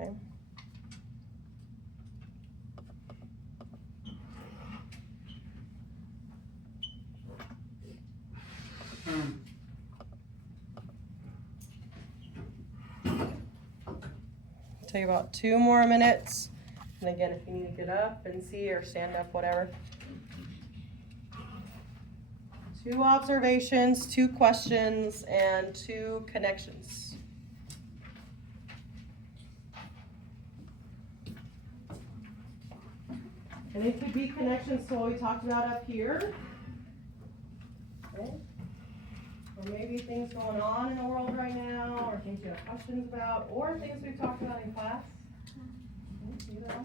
Okay. Take about 2 more minutes. And again, if you need to get up and see or stand up, whatever. 2 observations, 2 questions, and 2 connections. And it could be connections to what we talked about up here. Okay. Or maybe things going on in the world right now, or things you have questions about, or things we've talked about in class. Okay, either one.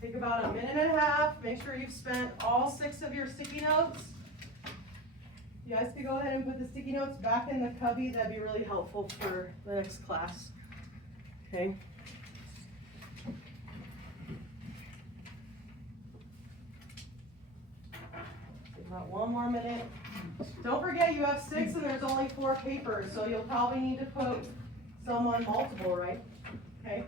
Take about 1.5 minutes. Make sure you've spent all 6 of your sticky notes. You guys can go ahead and put the sticky notes back in the cubby. That'd be really helpful for the next class. Okay. About 1 more minute. Don't forget you have 6 and there's only 4 papers, so you'll probably need to put some on multiple, right? Okay.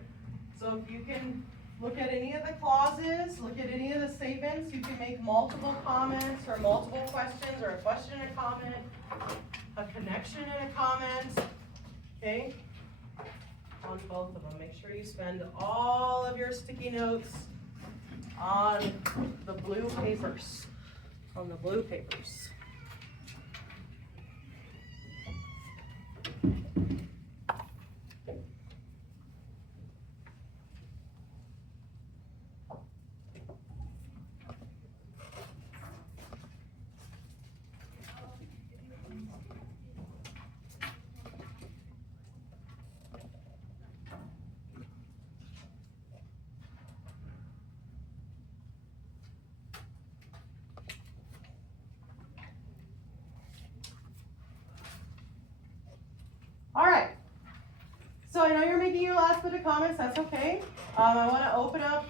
So if you can look at any of the clauses, look at any of the statements, you can make multiple comments or multiple questions, or a question and a comment, a connection and a comment, okay? On both of them. Make sure you spend all of your sticky notes on the blue papers. On the blue papers. All right, so I know you're making your last bit of comments, that's okay. I want to open up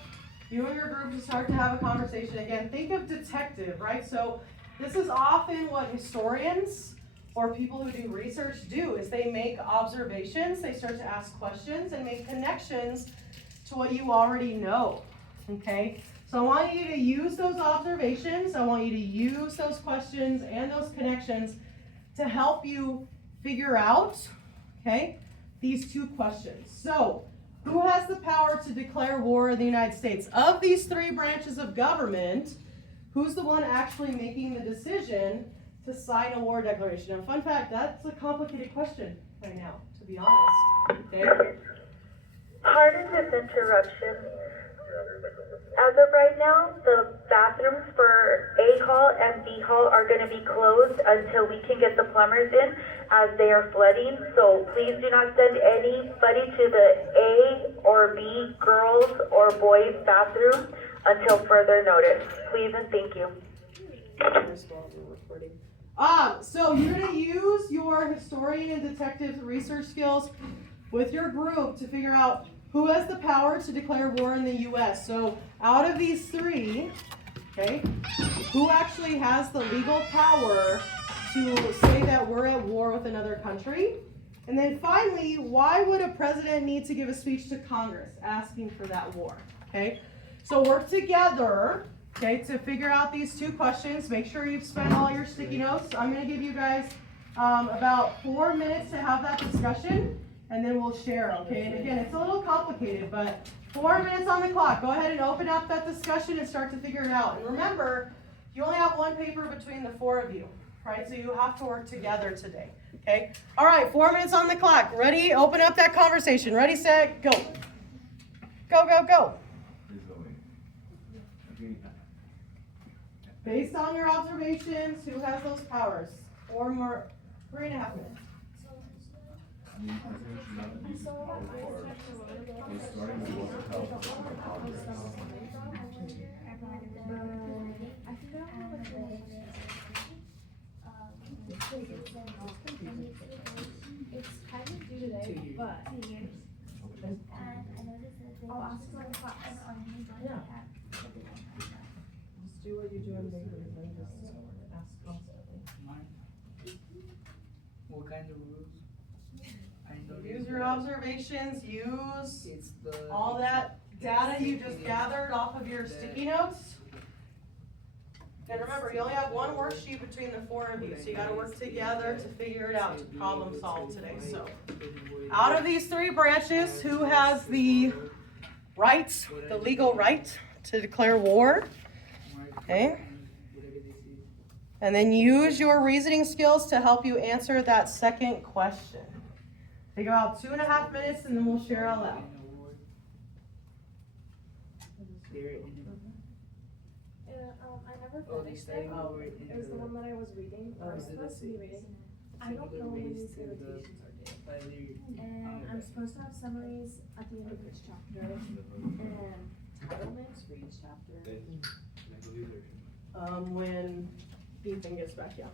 you and your group to start to have a conversation. Again, think of detective, right? So this is often what historians or people who do research do, is they make observations, they start to ask questions and make connections to what you already know, okay? So I want you to use those observations, I want you to use those questions and those connections to help you figure out, okay, these 2 questions. So, who has the power to declare war in the United States? Of these 3 branches of government, who's the one actually making the decision to sign a war declaration? And fun fact, that's a complicated question right now, to be honest. Okay? Pardon this interruption. As of right now, the bathrooms for A hall and B hall are going to be closed until we can get the plumbers in, as they are flooding. So please do not send anybody to the A or B girls or boys bathroom until further notice. Please and thank you. So you're going to use your historian and detective research skills with your group to figure out who has the power to declare war in the U.S. So out of these 3, okay, who actually has the legal power to say that we're at war with another country? And then finally, why would a president need to give a speech to Congress asking for that war? Okay, so work together, okay, to figure out these 2 questions. Make sure you've spent all your sticky notes. I'm going to give you guys about 4 minutes to have that discussion, and then we'll share, okay? And again, it's a little complicated, but 4 minutes on the clock. Go ahead and open up that discussion and start to figure it out. And remember, you only have 1 paper between the 4 of you, right? So you have to work together today, okay? All right, 4 minutes on the clock. Ready? Open up that conversation. Ready, set, go. Go, go, go. Based on your observations, who has those powers? 3.5 minutes. It's kind of due today, but 2 years. And I noticed that they ask for class. Yeah. Just do what you do in bakeries and just ask constantly. What kind of rules? I know Use your observations, use it's the all that data you just gathered off of your sticky notes. And remember, you only have one worksheet between the 4 of you, so you gotta work together to figure it out, to problem solve today. So, out of these 3 branches, who has the right, the legal right to declare war? Okay. And then use your reasoning skills to help you answer that second question. Take about 2.5 minutes and then we'll share all out. I never finished it. It was the one that I was reading. I was supposed to be reading. I don't know when these rotations are due. And I'm supposed to have summaries at the end of each chapter and entitlements for each chapter. When Ethan gets back, yeah.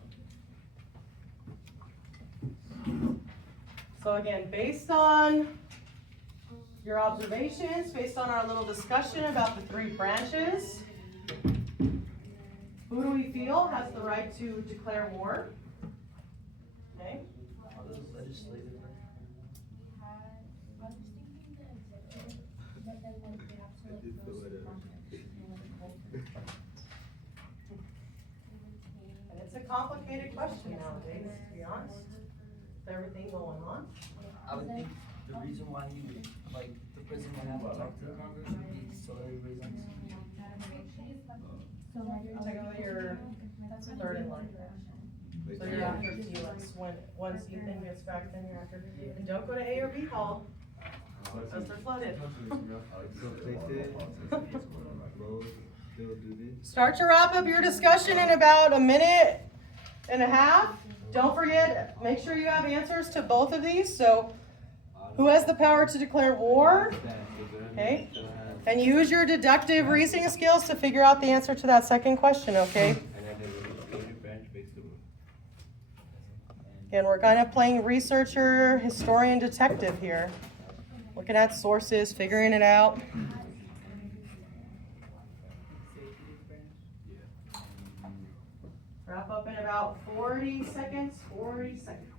So again, based on your observations, based on our little discussion about the 3 branches, who do we feel has the right to declare war? Okay. legislative. And it's a complicated question nowadays, to be honest, with everything going on. I would think the reason why you would, like, the president would have to talk to the Congress would be solely reasons. Take away your 3rd in line. So you're after Felix. Once Ethan gets back, then you're after. And don't go to A or B hall, because they're flooded. Start to wrap up your discussion in about 1.5 minutes. Don't forget, make sure you have answers to both of these. So, who has the power to declare war? Okay. And use your deductive reasoning skills to figure out the answer to that second question, okay? Again, we're kind of playing researcher, historian, detective here. Looking at sources, figuring it out. Wrap up in about 40 seconds, 40 seconds.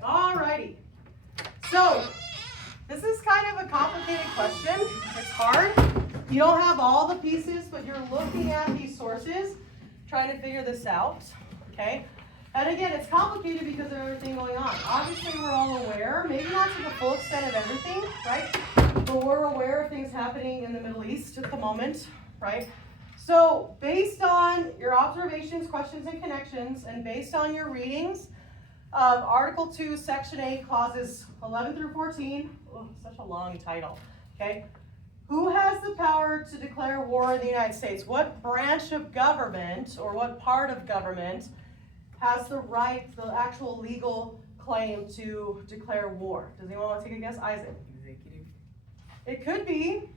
Alrighty. So, this is kind of a complicated question. It's hard. You don't have all the pieces, but you're looking at these sources, trying to figure this out, okay? And again, it's complicated because of everything going on. Obviously, we're all aware, maybe not to the full extent of everything, right? But we're aware of things happening in the Middle East at the moment, right? So, based on your observations, questions, and connections, and based on your readings of Article 2, Section 8, Clauses 11 through 14, such a long title, okay? Who has the power to declare war in the United States? What branch of government, or what part of government, has the right, the actual legal claim to declare war? Does anyone want to take a guess? Isaac? Executive. It could be.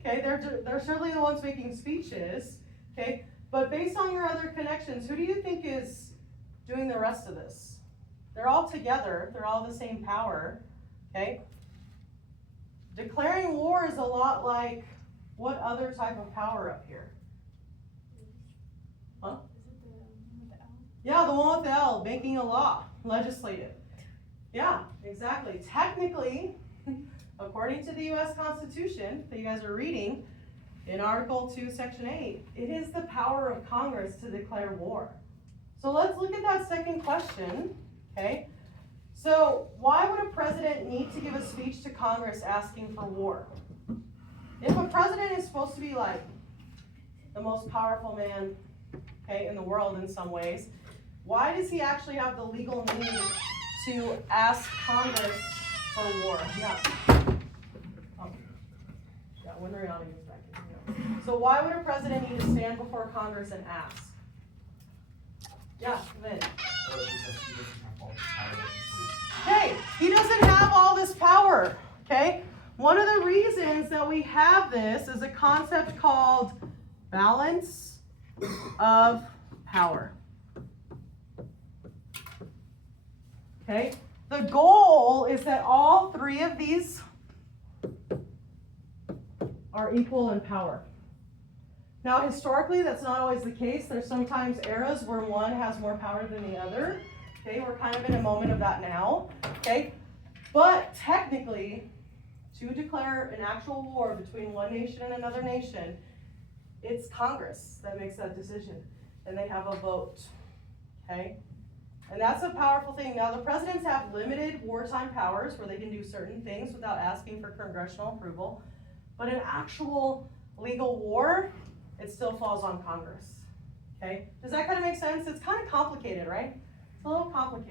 Okay, they're certainly the ones making speeches. Okay, but based on your other connections, who do you think is doing the rest of this? They're all together. They're all the same power. Okay. Declaring war is a lot like what other type of power up here? Huh? Yeah, the one with the L, making a law, legislative. Yeah, exactly. Technically, according to the U.S. Constitution that you guys are reading, in Article 2, Section 8, it is the power of Congress to declare war. So let's look at that second question, okay? So why would a president need to give a speech to Congress asking for war? If a president is supposed to be like the most powerful man, okay, in the world in some ways, why does he actually have the legal need to ask Congress for war? Yeah. Oh. Yeah, when Rihanna gets back in here. So why would a president need to stand before Congress and ask? Yeah, Vin. Okay, he doesn't have all this power, okay? One of the reasons that we have this is a concept called balance of power. Okay, the goal is that all three of these are equal in power. Now, historically, that's not always the case. There's sometimes eras where one has more power than the other. Okay, we're kind of in a moment of that now. Okay, but technically, to declare an actual war between one nation and another nation, it's Congress that makes that decision, and they have a vote. Okay, and that's a powerful thing. Now, the presidents have limited wartime powers where they can do certain things without asking for congressional approval, but an actual legal war, it still falls on Congress. Okay, does that kind of make sense? It's kind of complicated, right? It's a little complicated.